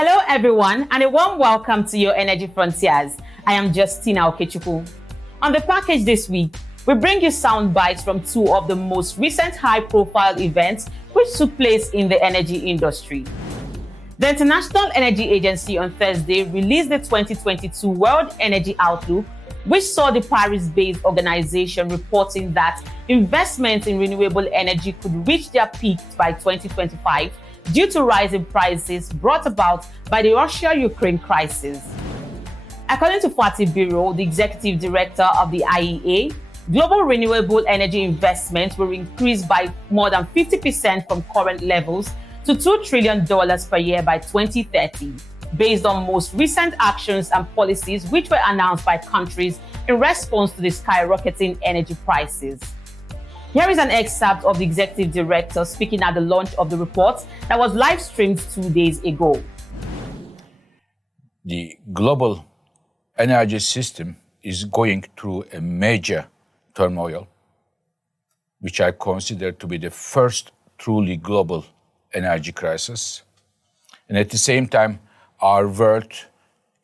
Hello everyone and a warm welcome to your Energy Frontiers. I am Justina Okechukwu. On the package this week, we bring you sound bites from two of the most recent high-profile events which took place in the energy industry. The International Energy Agency on Thursday released the 2022 World Energy Outlook, which saw the Paris-based organization reporting that investments in renewable energy could reach their peak by 2025 due to rising prices brought about by the Russia-Ukraine crisis. According to Fatih Birol, the executive director of the IEA, global renewable energy investments will increase by more than 50% from current levels to $2 trillion per year by 2030, based on most recent actions and policies which were announced by countries in response to the skyrocketing energy prices. Here is an excerpt of the executive director speaking at the launch of the report that was live streamed 2 days ago. The global energy system is going through a major turmoil, which I consider to be the first truly global energy crisis. And at the same time, our world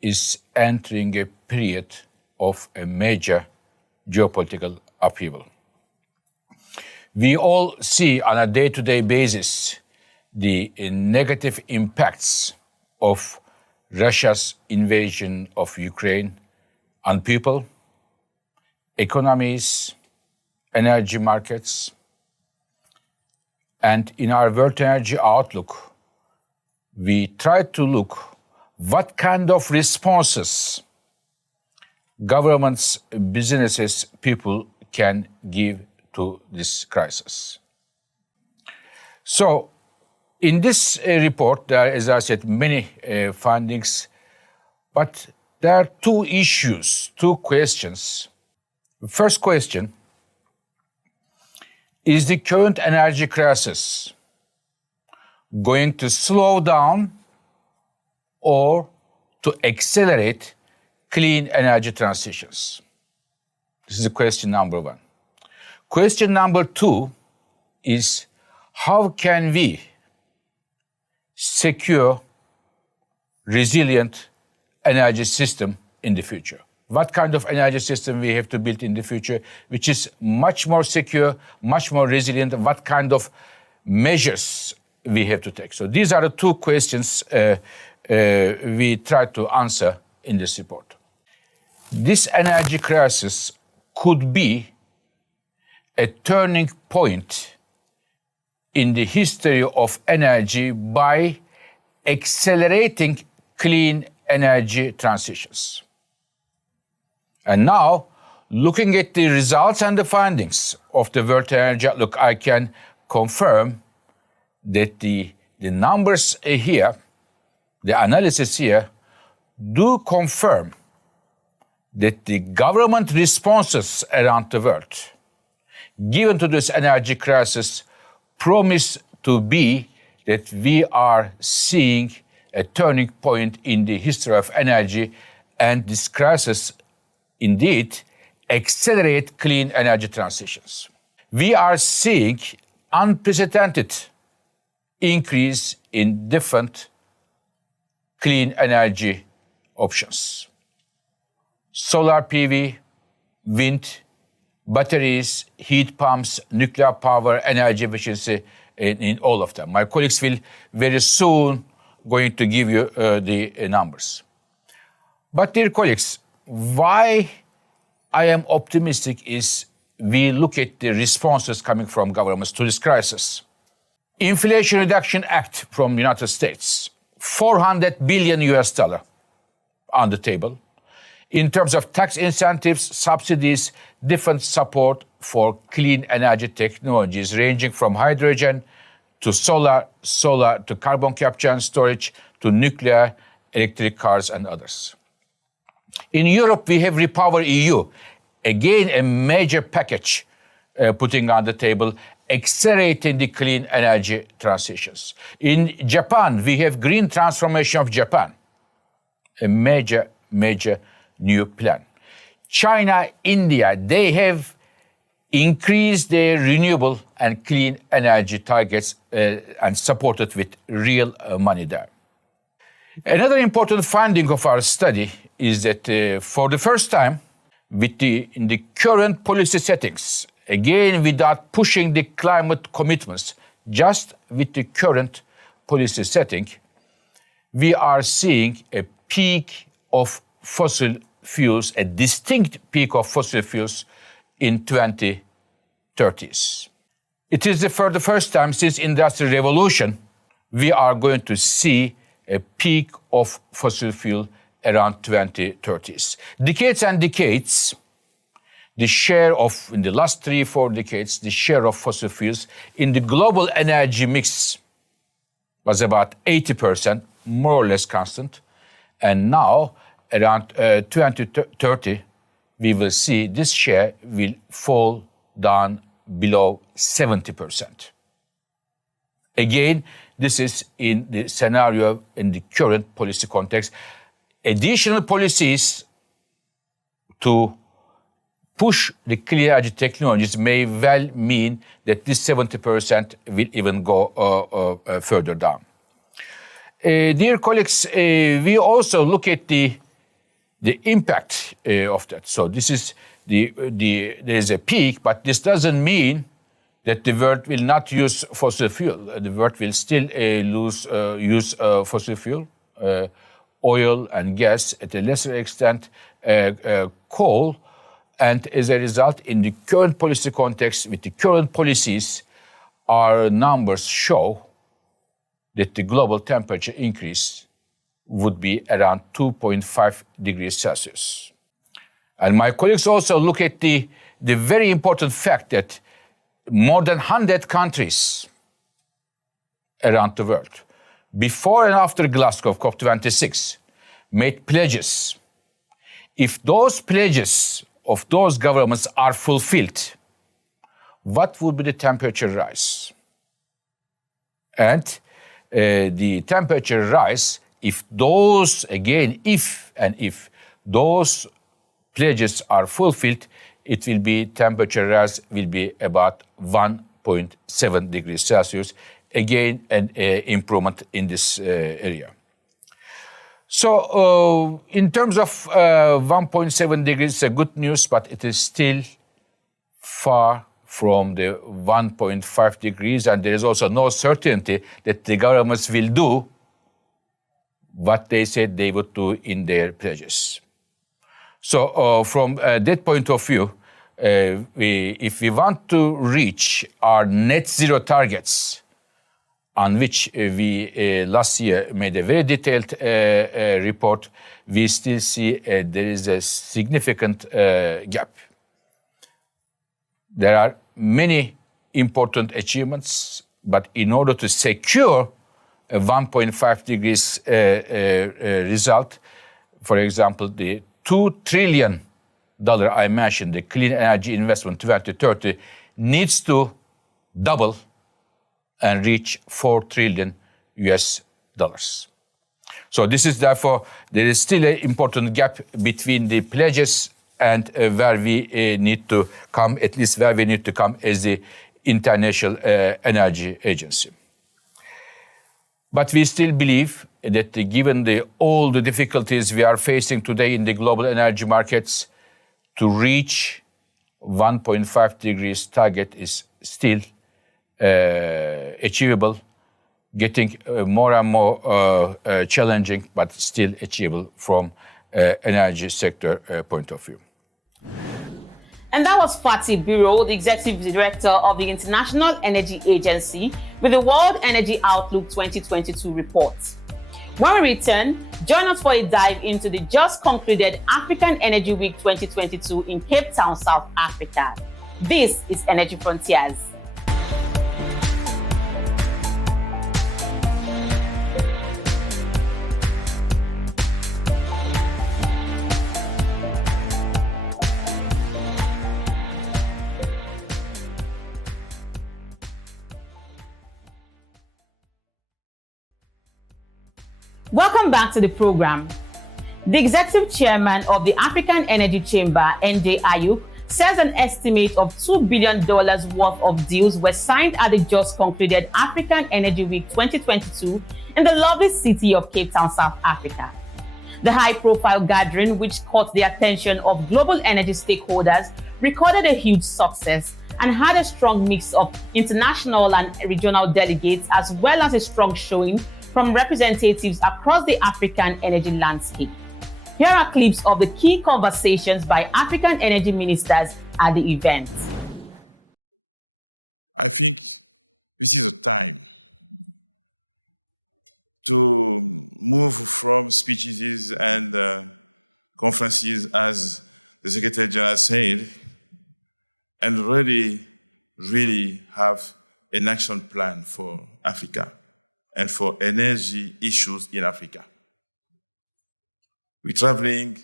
is entering a period of a major geopolitical upheaval. We all see on a day-to-day basis the negative impacts of Russia's invasion of Ukraine on people, economies, energy markets. And in our World Energy Outlook, we try to look what kind of responses governments, businesses, people can give to this crisis. So, in this report, there are, as I said, many findings, but there are two issues, two questions. The first question, is the current energy crisis going to slow down or to accelerate clean energy transitions? This is question number one. Question number two is, how can we secure resilient energy system in the future? What kind of energy system we have to build in the future, which is much more secure, much more resilient, and what kind of measures we have to take? So these are the two questions we try to answer in this report. This energy crisis could be a turning point in the history of energy by accelerating clean energy transitions. And now, looking at the results and the findings of the World Energy Outlook, I can confirm that the numbers here, the analysis here, do confirm that the government responses around the world given to this energy crisis promise to be that we are seeing a turning point in the history of energy, and this crisis indeed accelerate clean energy transitions. We are seeing unprecedented increase in different clean energy options. Solar PV, wind, batteries, heat pumps, nuclear power, energy efficiency in all of them. My colleagues will very soon going to give you the numbers. But dear colleagues, why I am optimistic is we look at the responses coming from governments to this crisis. Inflation Reduction Act from the United States, $400 billion on the table. In terms of tax incentives, subsidies, different support for clean energy technologies ranging from hydrogen to solar to carbon capture and storage to nuclear, electric cars and others. In Europe, we have Repower EU, again a major package putting on the table, accelerating the clean energy transitions. In Japan, we have Green Transformation of Japan, a major new plan. China, India, they have increased their renewable and clean energy targets and supported with real money there. Another important finding of our study is that for the first time, in the current policy settings, again without pushing the climate commitments, just with the current policy setting, we are seeing a peak of fossil fuels, a distinct peak of fossil fuels in 2030s. It is for the first time since Industrial Revolution, we are going to see a peak of fossil fuel around 2030s. Decades and decades, the share of, in the last 3-4 decades, the share of fossil fuels in the global energy mix was about 80%, more or less constant. And now, around 2030, we will see this share will fall down below 70%. Again, this is in the scenario in the current policy context. Additional policies to push the clean energy technologies may well mean that this 70% will even go further down. Dear colleagues, we also look at the impact of that. So this is there is a peak, but this doesn't mean that the world will not use fossil fuel. The world will still use fossil fuel, oil and gas, at a lesser extent, coal. And as a result, in the current policy context, with the current policies, our numbers show that the global temperature increase would be around 2.5 degrees Celsius. And my colleagues also look at the very important fact that more than 100 countries around the world, before and after Glasgow COP26, made pledges. If those pledges of those governments are fulfilled, what would be the temperature rise? And the temperature rise, if those pledges are fulfilled, it will be temperature rise will be about 1.7 degrees Celsius. Again, an improvement in this area. So in terms of 1.7 degrees, it's a good news, but it is still far from the 1.5 degrees, and there is also no certainty that the governments will do what they said they would do in their pledges. So from that point of view, if we want to reach our net zero targets, on which we last year made a very detailed report, we still see there is a significant gap. There are many important achievements, but in order to secure a 1.5 degrees result, for example, the $2 trillion I mentioned, the clean energy investment 2030, needs to double and reach $4 trillion US dollars. So this is therefore, there is still an important gap between the pledges and where we need to come, at least where we need to come as the International Energy Agency. But we still believe that given all the difficulties we are facing today in the global energy markets, to reach 1.5 degrees target is still achievable, getting more and more challenging, but still achievable from energy sector point of view. And that was Fatih Biro, the Executive Director of the International Energy Agency, with the World Energy Outlook 2022 report. When we return, join us for a dive into the just concluded African Energy Week 2022 in Cape Town, South Africa. This is Energy Frontiers. Welcome back to the program. The Executive Chairman of the African Energy Chamber, NJ Ayuk, says an estimate of $2 billion worth of deals were signed at the just concluded African Energy Week 2022 in the lovely city of Cape Town, South Africa. The high-profile gathering, which caught the attention of global energy stakeholders, recorded a huge success and had a strong mix of international and regional delegates, as well as a strong showing from representatives across the African energy landscape. Here are clips of the key conversations by African energy ministers at the event. I think this is a time to move from speeches and conferences, as the Secretary General said, and really have an action plan for Africa and for energy issues in Africa. We're traveling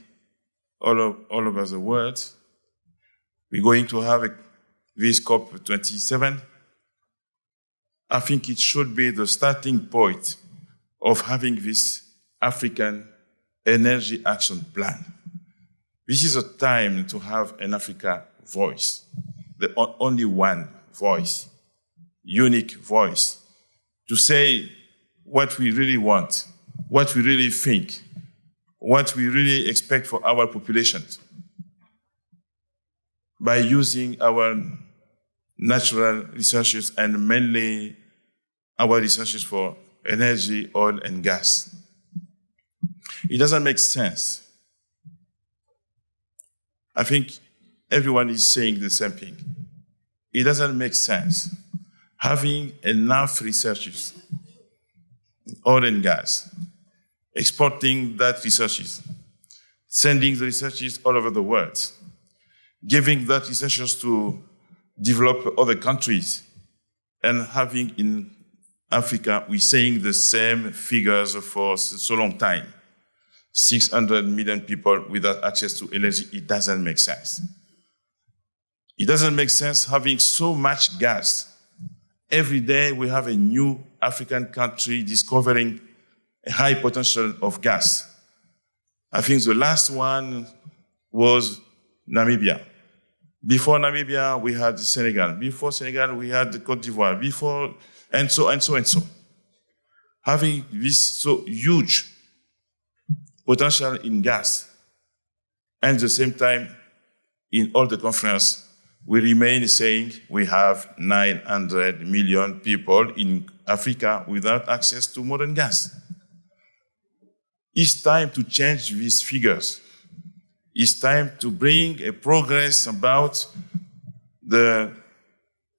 all over the world. We're going to have this COP27. I think it should be the starting point of having this African energy action plan. This is a time to have an Africa voice, the only one voice, unique voice, to say what we really want, what we really think, what we really expect for our populations, by using our natural resources and mainly our resources for energy, oil, and gas. It doesn't make sense. I think everyone is saying the same thing. It doesn't make sense having enough resources, oil and gas, exporting that resources, sending the resources all over the world, giving that resources to develop other countries, and having in Africa, we're saying the same figures for so long time. 600 million people without access to energy. It doesn't make sense. It doesn't make sense having so much gas. Every day we have a new African country discovering a high potential of gas. I think the last one was Namibia. Before Namibia, we had Senegal. Before Senegal, we had Côte d'Ivoire. Before, and so. Having this so huge potential in gas, and at the same time, in all the conference, we remain saying we have 900 million people in Africa without access to modern gas. It's time to change these figures. It's time to bring a progress about the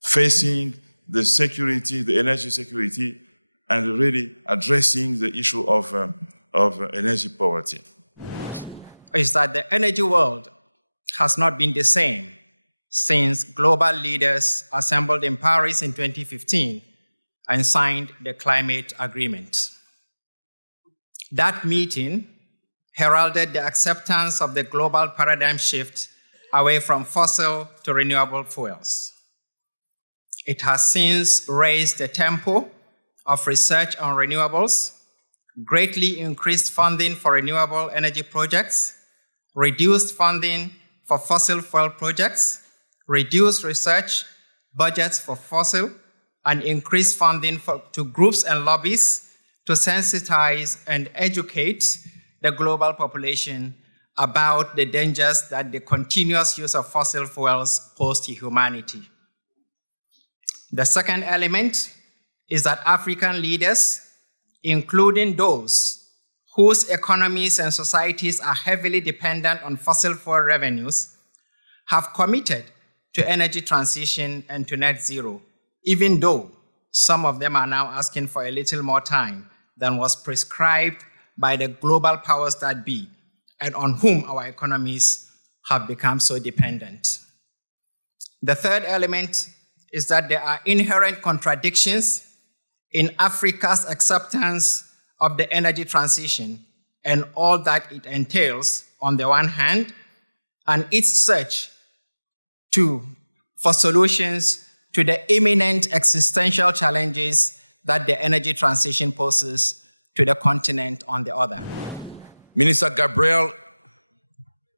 facing the security, the energy security, and really addressing the issue of energy poverty. Is that the energy world has not been the same since global leaders assembled in Paris in 2015 and signed the climate agreement. That meeting heralded the acceptance of the global paradigm shift away from fossil to renewable fuels. It has since raised the tempo of research on renewables, greatly increased funding for renewable energy projects, reduced funding for fossil fuel projects, reduced research budgets for fossil, and increased funding to groups and lobbies to sensitize and educate the global population about the dangers that the continuous use of fossil fuels pose to humanity. The second element is that African leaders, including those whose economies and societies are heavily dependent on fossil fuel revenues, have committed to energy transition and to net zero, even though some of them are now asking for a little more time than was prescribed by the global powers that be, and on whom our economies have become so dependent. The third element is that there are inherent contradictions in Africa's acceptance of the energy transition and all that it entails on the one hand, and its search for solutions to the imminent existential challenges that the energy transition poses to the continent on the other. Minister Gabriel,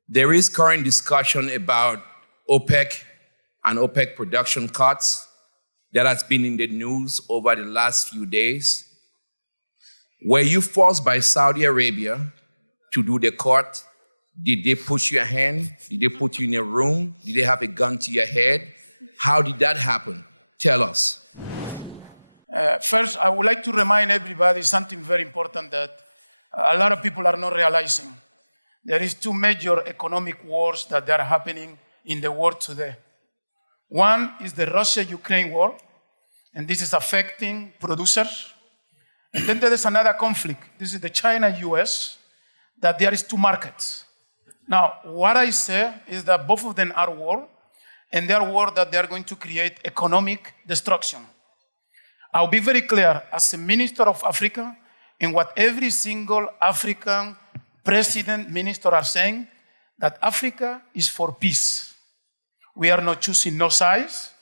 there is current discussion about OPEC and OPEC production cuts that has been in the news over the last few days. Were you forced by Saudi Arabia to do the cut? Did they push your hand? Did they put you in a room? Did they have a gun to your head? How did that happen? Tell us. First, I would like to remind everybody something very important that a lot of people are not realizing. There is two major economic wars that are happening in the world today. One is the Russia-Ukraine war, and this is affecting producers. And then there is another conflict. This is the China-US, that there is two markets. Now, what I say is that both of them are war, and they are war that they are going to create economic destruction. I'll be very clear, as a minister of Africa, and what every single African president, minister are saying, that Africa is for peace. We are not choosing no sides.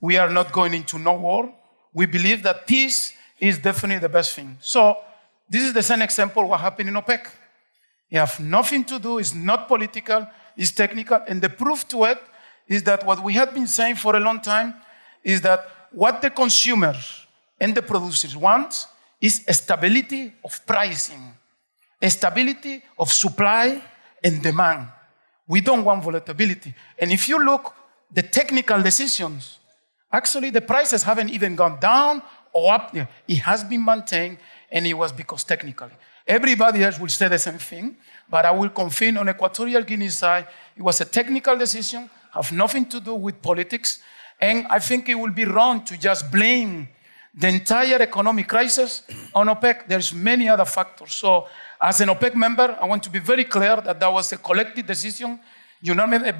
We are not going into no war. We believe that peace is definitely the best thing. So this is the same example of what happened in OPEC. It has nothing to do, it's not political, it's technical. And the proof to it is that what we have been saying for a long time is that what the consumers and the producers want is a stability of pricing, a stability of supply and demand. We don't want volatility. And if you look the technical decisions, actually the prices haven't even gone down or up there. It has been maintained, and it was because technically. Everybody else will say the same thing, but I will confirm on Equatorial Guinea side, it was a technical decision, have nothing to do with politics, and I think it will be wrong to just blame the entire economic crisis on OPEC. There's many other factors. So as an OPEC member, I want to be very clear that that was a collective decision,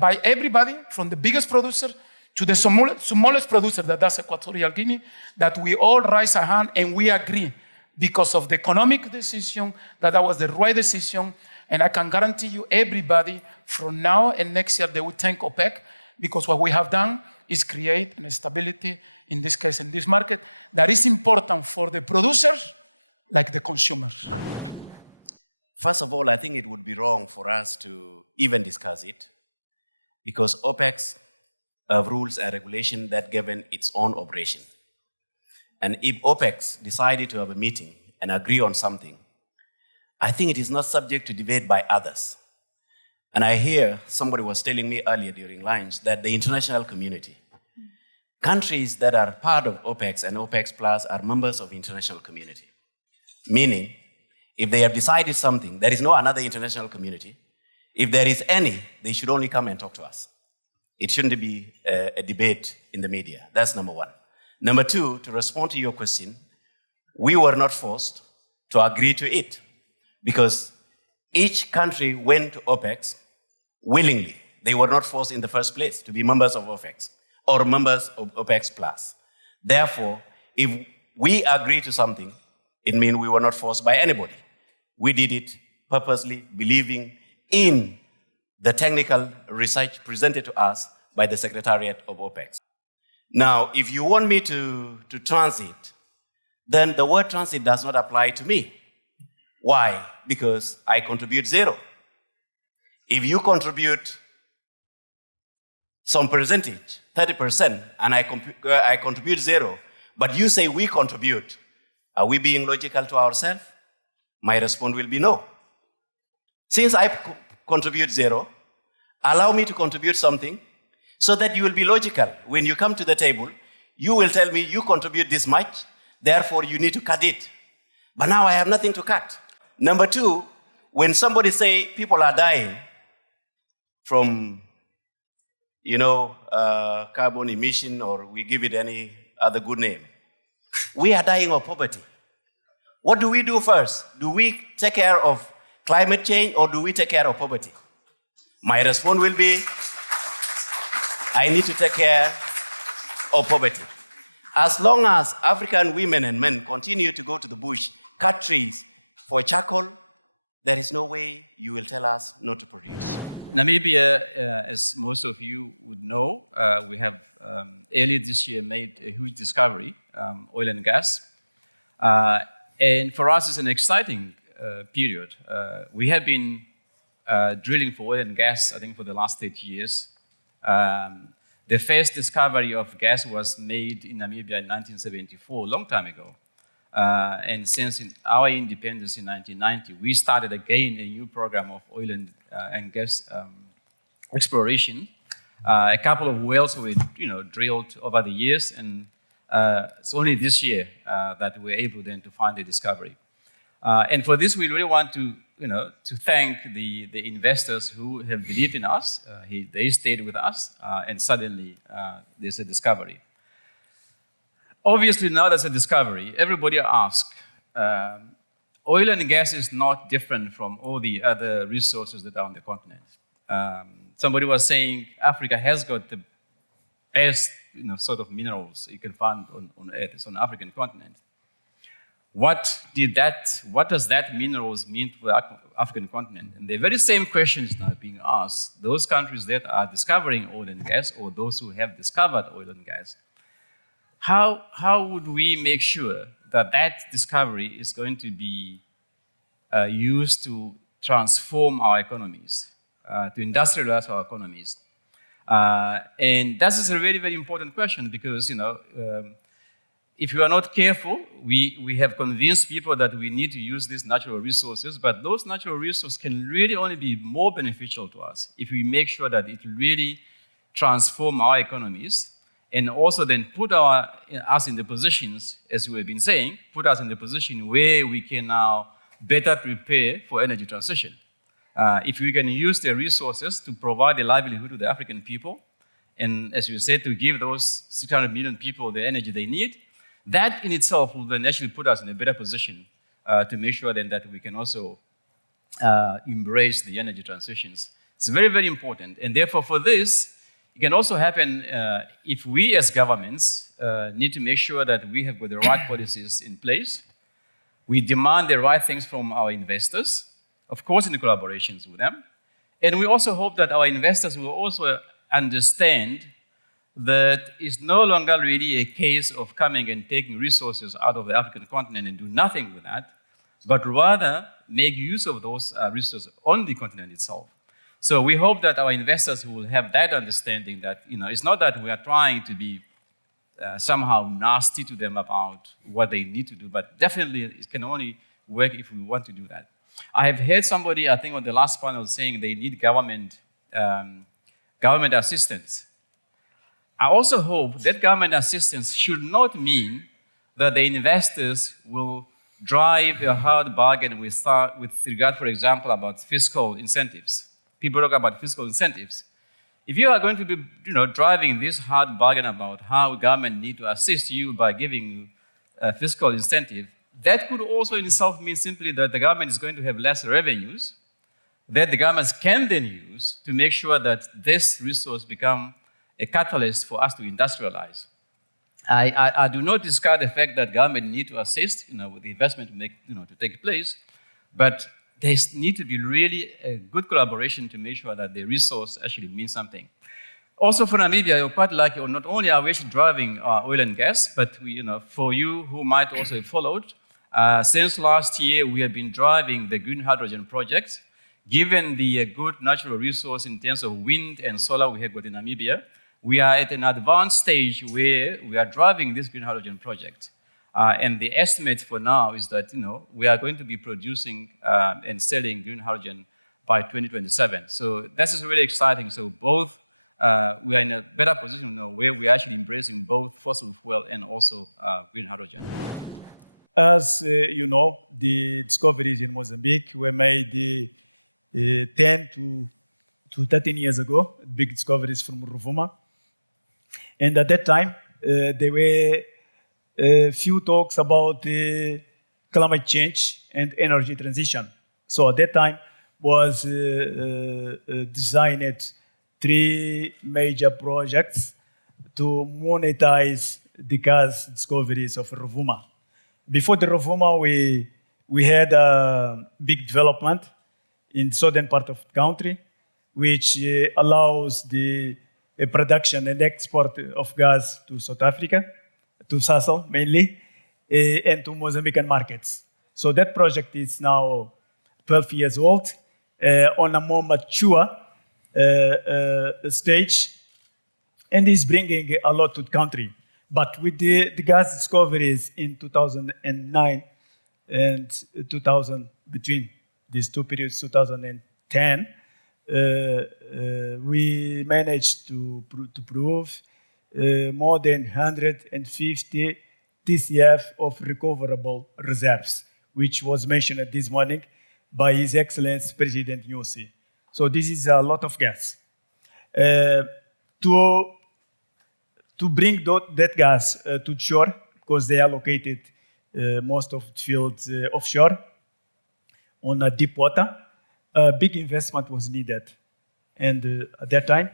by everybody, from the biggest producer to the smallest producer, that's Equatorial Guinea, that we all raise a hand and we agree because of the economic decision, that was the right decision. And I can guarantee you, everybody from now and next year, they will thank OPEC, because what we have done is create an stability, in this case, in this market, that is important for the producers like the consumers. First of all, I think it would be wrong for us to even discuss it, because OPEC's rules and regulations that govern its own operation. And if OPEC decided to have a meeting and agree on something, I think it is not subject to debate by others. And I hear somebody was telling me earlier during lunch that the international community, countries that are part of OPEC and OPEC Plus are members of the international community. Meaning, if they have decided something, there is no another international community. If there is any, they should only come and talk to us. It shouldn't be a debate in the media. That's number one. Number two, to respond to your question, we were not forced to agree to it, because each country went to OPEC willingly. They were not forced in the first place to be members of OPEC or members of OPEC Plus. Therefore, if we agree to something, it means we were not forced by anybody. We did it purposely, believing in the technical research presented to us by the Secretariat of OPEC. Now, if you want me to transit, then the word transit does not apply to me. Why? Because I contribute zero. If you contribute some percentage, 30%, and I contribute zero, but you say we contribute, are we being logical to ourselves? My response will be no. Since I contribute zero, allow me to contribute something so that you will be logical. When you come to the table, you will tell me you contribute this much, therefore you need to cut it. But now I have nothing to cut. Number two, when somebody say people are dying from, carbon emission, or we give it any other good name, we are dying of poverty. What do we do first? Do we take care of climate change, or do we take care of poverty? My response will be, I need to take care of poverty. As long as African women and men continue to go to the bush, cut trees for charcoal, there is no way you will tell us not to produce. Namibia, as most of you would know, we have earlier this year made a huge discovery, oil and gas. And for us, it's an exciting period. We have been drilling for oil and gas, I think, for the last 30 years. The first discovery of gas was made in Namibia in 1974, a long time ago. And since our independence in 1990, we started again a new program of oil and gas exploration. A couple of wells were drilled over the years, and it's only this year that we're able then to find a discovery. And for this, we really want to thank the investors who have believed in us. They stayed with us, and suddenly there's a discovery. Obviously, now there's a discovery. Everybody asks, oil and gas is not different from all the other resources that are on the continent. Somebody was saying Africa has got the best sort of minerals you can find on Earth. It's on the African continent. What does that minerals mean to the African continent? And the very same question is now being asked. Those countries that are discovering oil and gas, or those who have discovered oil and gas, how would we make sure that that discovery is going to be used to transform our economies, to industrialize our economies? And that is a very, very important question because, if we are not careful, we have convinced people that we need to use these natural resources, but those natural resources can really only be more beneficial to us if we make sure that it really transform our economies and also then put us in the positions, as we have been saying, put us in the position where we can now better prepare for energy transition. If we can use the resources to provide a livelihood to the African people, and as you said, to give those 600 million people the energy they need, that in itself will then actually put us in a better position to make sure then that we can also embrace the energy transitions. It's very, very important. And therefore, for this, it can also happen if we as governments need to make sure that we have got the right policies in place. We demand the right things from our investors, of course in the collaborations with them. And we also hope that our investors will also understand that it's no longer really a case of coming and taking resources out of the African continent and do nothing with that, but rather make use of those resources on the continent itself. So we hope that our investors will have that understanding that it's not that we are trying to be somehow nasty to them about what they need to do, but definitely it can only work if we want to do that. I have heard somebody, I think on the last panel, saying they need government assistance. I also hope that government assistance should not mean that the investors will drive a hard bargain with regard, for example, about fiscal incentives. People talk about fiscal incentives. If you are going to be driving this hard bargain about how government need to assist you by giving you a fiscal incentive, that could also in itself mean simply that the government is going to have less revenues that the governments can then use to make sure that this resource become a catalyst for us to industrialize. I do not discard the fact that government need to assist, with the investment to take place, but there needs to be really a good collaboration to make sure that the resource actually means something. Also for Namibia, you're quite lucky, or not only are we actually driving oil and gas, but for you who might also have followed, since last year we have been driving the green hydrogen project. Given the good natural resource in terms of wind and solar we have got in Namibia, we are at an advanced stage where we are driving this green hydrogen project. And the estimate for now is that we are going to be producing and selling green hydrogen by 2027. So this is really exciting. So both we are in a better position now where we are actually embracing both fossil fuel and also green hydrogen. As you know, the discoveries in Mozambique were made 10 to 13 years ago, big discoveries from Rovuma. And at that time, there were a few talks about climate change and energy transition. So at that time was designed 3 major projects to monetize the gas discoveries of Rovuma. Before the Rovuma, we had a big development in the southern part of the country, which allows the production and export of gas to South Africa, to Sasol mainly, and to Mozambican markets. So that project is now 12 years old, on a more mature stage, and is bringing a lot to the country. But with the gas discoveries in 2009 and 2000, between these two periods, 2010, we managed to prove more than 150 TCF of recoverable reserves, which was mentioned this morning by His Excellency President Nyusi. So this is a lot of gas. To bring that gas to shore, because they are located most of the fields offshore on a deep water, a big investment was needed. And at that time,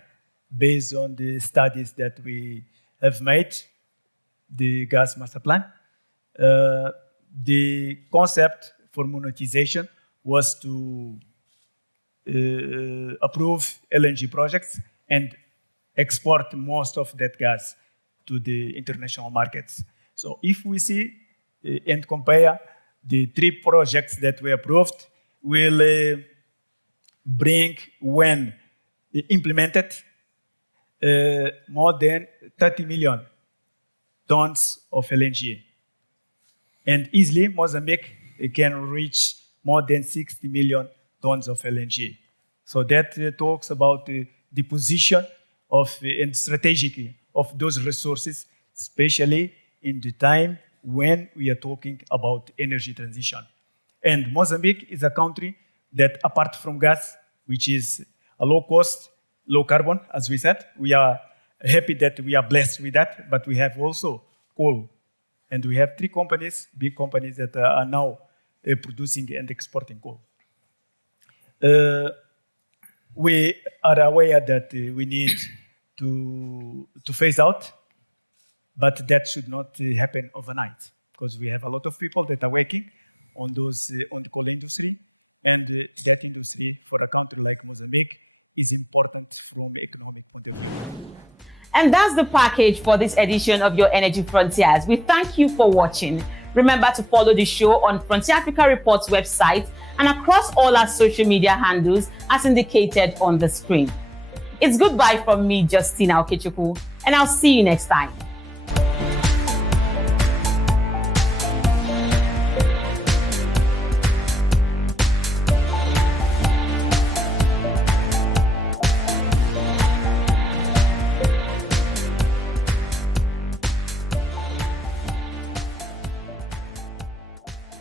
based on the studies that we have made, the gas master plan, the concept for monetization was to approve LNG projects and export most of that gas to the international markets. So if we see and compare the 3 projects that we approved, will bring, when implemented, more than 30 million tons of LNG. And easily, Mozambique can reach more than 60 million tons of LNG. So that talks about the position of and strategic of those resources, especially in the time when we are talking about energy transition. And Mozambique is a country that, apart from gas, which is a low cost, low carbon, as we said, we are happy that we are blessed with that, but we have also coal. And we have 3 companies, big companies, that are now producing and exporting coal. We are aware that we need to phase out, but that should not happen overnight, because we have a lot of people that are working on the coal industry, and that industry for a country like Mozambique is important from economic point of view. And that's the package for this edition of Your Energy Frontiers. We thank you for watching. Remember to follow the show on Frontier Africa Report's website and across all our social media handles as indicated on the screen. It's goodbye from me, Justina Okechukwu, and I'll see you next time.